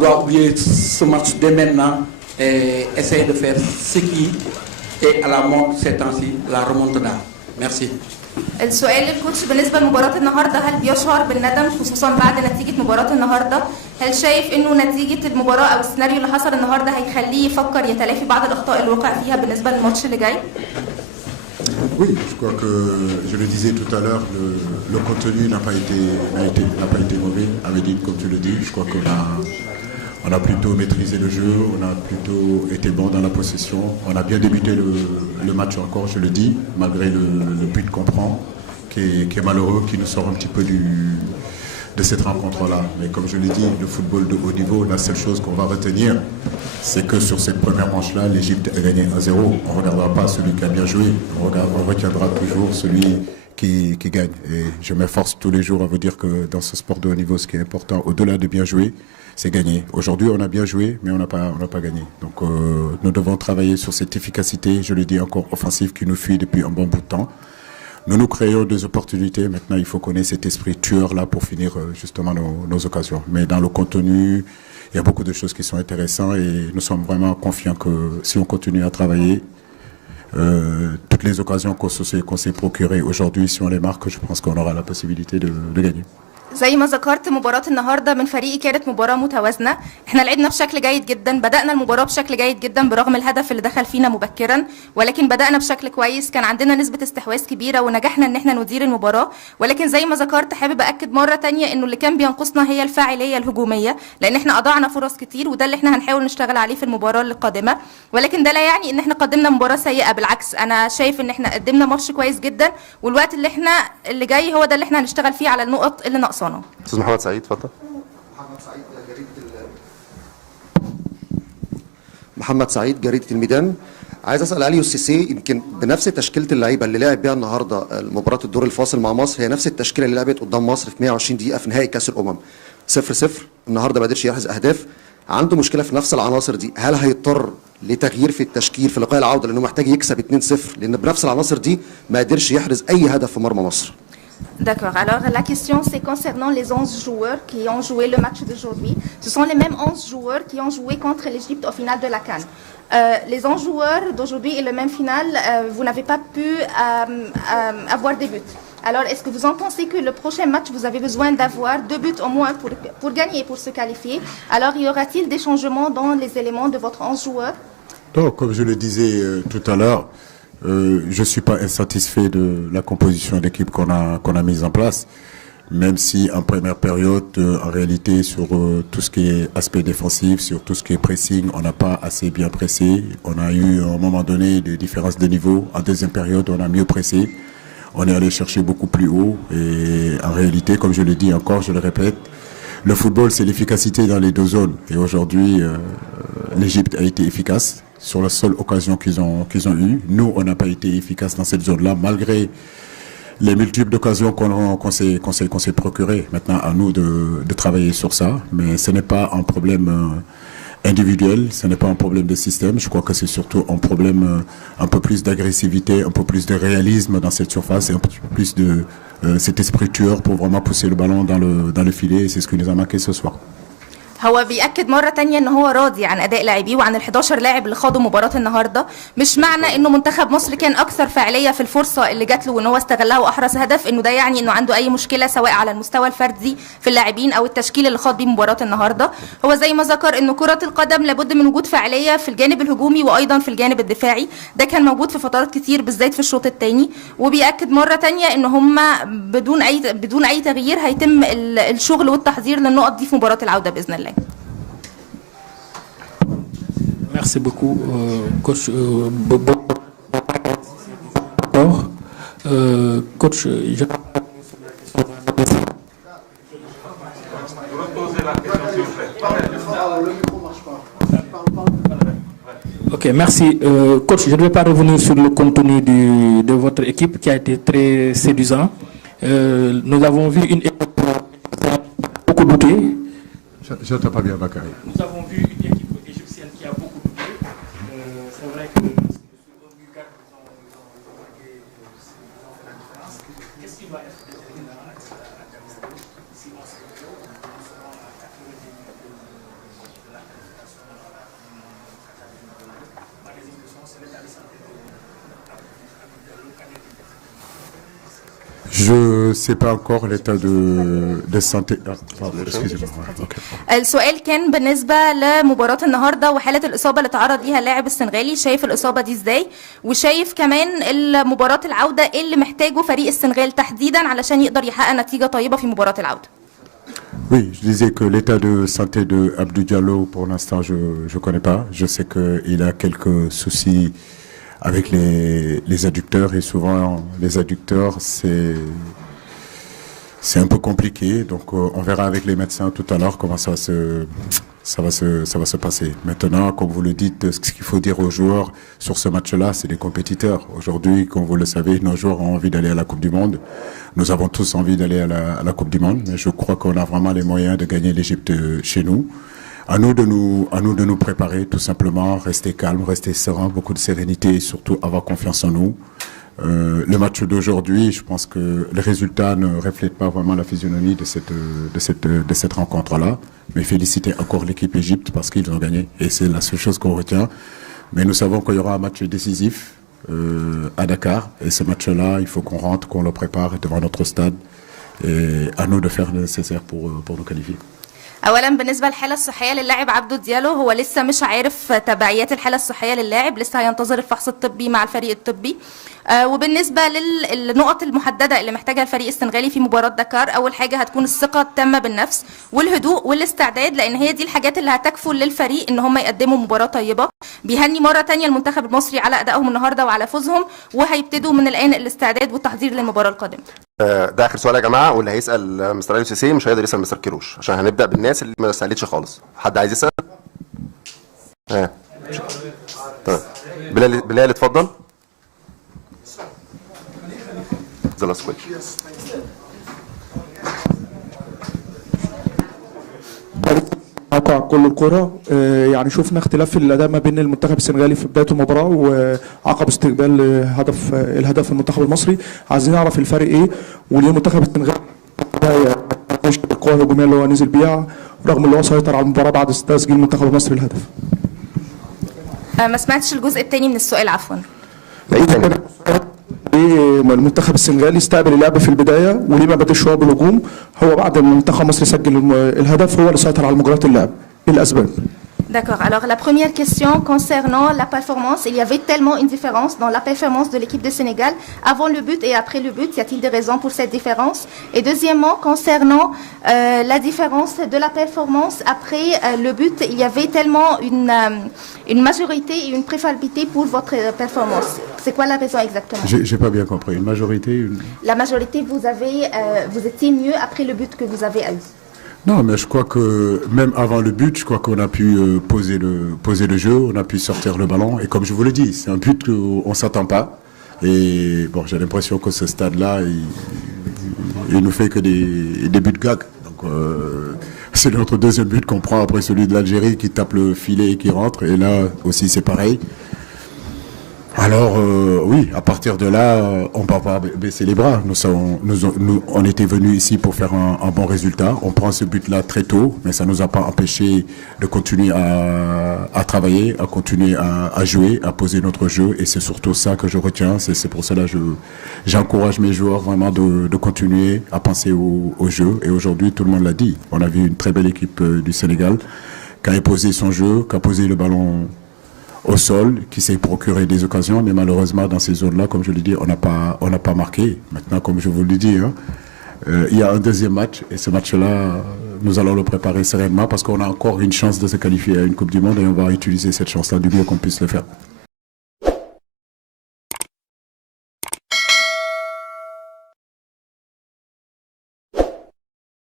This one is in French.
doit oublier ce match dès maintenant et essayer de faire ce qui est à la mode ces temps-ci, la remontada. Merci. السؤال للكوتش بالنسبه لمباراه النهارده، هل بيشعر بالندم خصوصا بعد نتيجه مباراه النهارده؟ هل شايف انه نتيجه المباراه او السيناريو اللي حصل النهارده هيخليه يفكر يتلافي بعض الاخطاء اللي وقع فيها بالنسبه للماتش اللي جاي؟ Oui, je crois que je le disais tout à l'heure, le contenu n'a pas été mauvais. Amédine, comme tu le dis, je crois qu'on a plutôt maîtrisé le jeu, on a plutôt été bon dans la possession. On a bien débuté le match encore, je le dis, malgré le but qu'on prend, qui est malheureux, qui nous sort un petit peu de cette rencontre-là. Mais comme je l'ai dit, le football de haut niveau, la seule chose qu'on va retenir, c'est que sur cette première manche-là, l'Égypte a gagné 1-0. On ne regardera pas celui qui a bien joué, on retiendra toujours celui qui gagne. Et je m'efforce tous les jours à vous dire que dans ce sport de haut niveau, ce qui est important, au-delà de bien jouer, c'est gagner. Aujourd'hui, on a bien joué, mais on n'a pas gagné. Donc nous devons travailler sur cette efficacité, je le dis encore, offensive qui nous fuit depuis un bon bout de temps. Nous créons des opportunités. Maintenant, il faut qu'on ait cet esprit tueur-là pour finir justement nos occasions. Mais dans le contenu, il y a beaucoup de choses qui sont intéressantes et nous sommes vraiment confiants que si on continue à travailler, toutes les occasions qu'on s'est procurées aujourd'hui, si on les marque, je pense qu'on aura la possibilité de gagner. زي ما ذكرت مباراة النهارده من فريقي كانت مباراة متوازنة، احنا لعبنا بشكل جيد جدا، بدأنا المباراة بشكل جيد جدا برغم الهدف اللي دخل فينا مبكرا، ولكن بدأنا بشكل كويس، كان عندنا نسبة استحواذ كبيرة ونجحنا ان احنا ندير المباراة، ولكن زي ما ذكرت حابب أكد مرة تانية انه اللي كان بينقصنا هي الفاعلية الهجومية، لان احنا أضعنا فرص كتير وده اللي احنا هنحاول نشتغل عليه في المباراة القادمة، ولكن ده لا يعني ان احنا قدمنا مباراة سيئة، بالعكس انا شايف ان احنا قدمنا ماتش كويس جدا، والوقت اللي جاي هو ده اللي احنا هنشتغل فيه على النقط اللي ناقصانا. استاذ محمد سعيد اتفضل. محمد سعيد جريدة الميدان. عايز اسال اليو سيسي، يمكن بنفس تشكيله اللعيبه اللي لعب بيها النهارده مباراه الدور الفاصل مع مصر هي نفس التشكيله اللي لعبت قدام مصر في 120 دقيقه في نهائي كاس الامم 0-0. النهارده ما قدرش يحرز اهداف، عنده مشكله في نفس العناصر دي، هل هيضطر لتغيير في التشكيل في لقاء العوده لانه محتاج يكسب 2-0 لان بنفس العناصر دي ما قدرش يحرز اي هدف في مرمى مصر؟ D'accord. Alors la question c'est concernant les 11 joueurs qui ont joué le match d'aujourd'hui. Ce sont les mêmes 11 joueurs qui ont joué contre l'Égypte au final de la CAN. Les 11 joueurs d'aujourd'hui et le même final, vous n'avez pas pu avoir des buts. Alors est-ce que vous en pensez que le prochain match vous avez besoin d'avoir 2 buts au moins pour gagner, pour se qualifier? Alors y aura-t-il des changements dans les éléments de votre 11 joueurs? Donc, comme je le disais tout à l'heure, je ne suis pas insatisfait de la composition d'équipe qu'on a mise en place, même si en première période, en réalité, sur tout ce qui est aspect défensif, sur tout ce qui est pressing, on n'a pas assez bien pressé. On a eu à un moment donné des différences de niveau. En deuxième période, on a mieux pressé. On est allé chercher beaucoup plus haut. Et en réalité, comme je le dis encore, je le répète, le football, c'est l'efficacité dans les deux zones. Et aujourd'hui, l'Égypte a été efficace sur la seule occasion qu'ils ont eue. Nous, on n'a pas été efficace dans cette zone-là, malgré les multiples occasions qu'on s'est procurées. Maintenant, à nous de travailler sur ça. Mais ce n'est pas un problème individuel, ce n'est pas un problème de système. Je crois que c'est surtout un problème un peu plus d'agressivité, un peu plus de réalisme dans cette surface et un peu plus de cet esprit tueur pour vraiment pousser le ballon dans le filet. Et c'est ce qui nous a manqué ce soir. هو بيأكد مرة تانية ان هو راضي عن اداء لاعبيه وعن ال11 لاعب اللي خاضوا مباراة النهارده، مش معنى انه منتخب مصر كان اكثر فاعلية في الفرصة اللي جات له وان هو استغلها واحرز هدف انه ده يعني انه عنده اي مشكلة سواء على المستوى الفردي في اللاعبين او التشكيل اللي خاض بيه مباراة النهارده. هو زي ما ذكر انه كرة القدم لابد من وجود فاعلية في الجانب الهجومي وايضا في الجانب الدفاعي، ده كان موجود في فترات كتير بالذات في الشوط الثاني، وبيأكد مرة تانية ان هم بدون اي تغيير هيتم الشغل والتحضير للنقط دي في مباراة العودة باذن الله. Merci beaucoup, coach. Coach, je... Ok, merci. Coach, je ne vais pas revenir sur le contenu de votre équipe qui a été très séduisant. Nous avons vu une équipe beaucoup douter. Je n'entends pas bien, Bakary. Nous avons vu une équipe égyptienne qui a beaucoup douté. C'est vrai que sur le but 4, ils ont marqué, ils ont fait la différence. Qu'est-ce qui va être déterminant à Afghanistan si on se retrouve nous serons à 90 minutes? Je ne sais pas encore l'état de santé. Ah, pardon, excusez-moi. Okay. السؤال كان بالنسبة لمباراة النهاردة وحالة الإصابة اللي تعرض ليها اللاعب السنغالي، شايف الإصابة دي إزاي؟ وشايف كمان المباراة العودة إيه اللي محتاجه فريق السنغال تحديدا علشان يقدر يحقق نتيجة طيبة في مباراة العودة. Oui, je disais que l'état de santé de Abdou Diallo, pour l'instant, je ne connais pas. Je sais qu'il a quelques soucis avec les adducteurs et souvent les adducteurs, c'est un peu compliqué. Donc on verra avec les médecins tout à l'heure comment ça va se passer. Maintenant, comme vous le dites, ce qu'il faut dire aux joueurs sur ce match-là, c'est des compétiteurs. Aujourd'hui, comme vous le savez, nos joueurs ont envie d'aller à la Coupe du Monde. Nous avons tous envie d'aller à la Coupe du Monde, mais je crois qu'on a vraiment les moyens de gagner l'Égypte chez nous. À nous de nous préparer, tout simplement, rester calme, rester serein, beaucoup de sérénité et surtout avoir confiance en nous. Le match d'aujourd'hui, je pense que les résultats ne reflètent pas vraiment la physionomie de cette rencontre-là. Mais féliciter encore l'équipe Égypte parce qu'ils ont gagné. Et c'est la seule chose qu'on retient. Mais nous savons qu'il y aura un match décisif à Dakar. Et ce match-là, il faut qu'on rentre, qu'on le prépare devant notre stade. Et à nous de faire le nécessaire pour nous qualifier. اولا بالنسبه للحاله الصحيه للاعب عبدو ديالو، هو لسه مش عارف تبعيات الحاله الصحيه للاعب، لسه هينتظر الفحص الطبي مع الفريق الطبي. وبالنسبه للنقط المحدده اللي محتاجها الفريق السنغالي في مباراه دكار، اول حاجه هتكون الثقه التامه بالنفس والهدوء والاستعداد، لان هي دي الحاجات اللي هتكفل للفريق ان هم يقدموا مباراه طيبه. بيهني مره ثانيه المنتخب المصري على ادائهم النهارده وعلى فوزهم، وهيبتدوا من الان الاستعداد والتحضير للمباراه القادمه. ده اخر سؤال يا جماعه، واللي هيسال مستر اليو سيسي مش هيقدر يسال مستر كيروش عشان هنبدا بالناس اللي ما سالتش خالص. حد عايز يسال؟ طيب بلال اتفضل. The last question. موقع كل الكرة، يعني شفنا اختلاف في الاداء ما بين المنتخب السنغالي في بدايه المباراه وعقب استقبال الهدف المنتخب المصري. عايزين نعرف الفرق ايه وليه المنتخب السنغالي مش القوه الهجوميه اللي هو نزل بيها رغم اللي هو سيطر على المباراه بعد تسجيل المنتخب المصري الهدف. ما سمعتش الجزء الثاني من السؤال عفوا. ليه المنتخب السنغالي استقبل اللعب في البدايه وليه ما بداش هو بالهجوم؟ هو بعد ما المنتخب المصري سجل الهدف هو اللي سيطر على مجريات اللعب. ايه الاسباب؟ D'accord. Alors la première question concernant la performance, il y avait tellement une différence dans la performance de l'équipe de Sénégal avant le but et après le but. Y a-t-il des raisons pour cette différence? Et deuxièmement, concernant la différence de la performance après le but, il y avait tellement une majorité et une préférabilité pour votre performance. C'est quoi la raison exactement? J'ai pas bien compris. Une majorité La majorité, vous étiez mieux après le but que vous avez eu. Non, mais je crois que même avant le but, je crois qu'on a pu poser le jeu, on a pu sortir le ballon. Et comme je vous le dis, c'est un but qu'on ne s'attend pas. Et bon, j'ai l'impression que ce stade-là, il nous fait que des buts gags. Donc c'est notre deuxième but qu'on prend après celui de l'Algérie qui tape le filet et qui rentre. Et là aussi, c'est pareil. Alors oui, à partir de là, on ne peut pas baisser les bras. On était venus ici pour faire un bon résultat. On prend ce but-là très tôt, mais ça ne nous a pas empêché de continuer à travailler, à continuer à jouer, à poser notre jeu. Et c'est surtout ça que je retiens. C'est pour cela que j'encourage mes joueurs vraiment de continuer à penser au jeu. Et aujourd'hui, tout le monde l'a dit. On a vu une très belle équipe du Sénégal qui a imposé son jeu, qui a posé le ballon au sol, qui s'est procuré des occasions, mais malheureusement dans ces zones-là, comme je l'ai dit, on n'a pas marqué. Maintenant, comme je vous le dis, il y a un deuxième match, et ce match-là, nous allons le préparer sereinement parce qu'on a encore une chance de se qualifier à une Coupe du Monde et on va utiliser cette chance-là du mieux qu'on puisse le faire.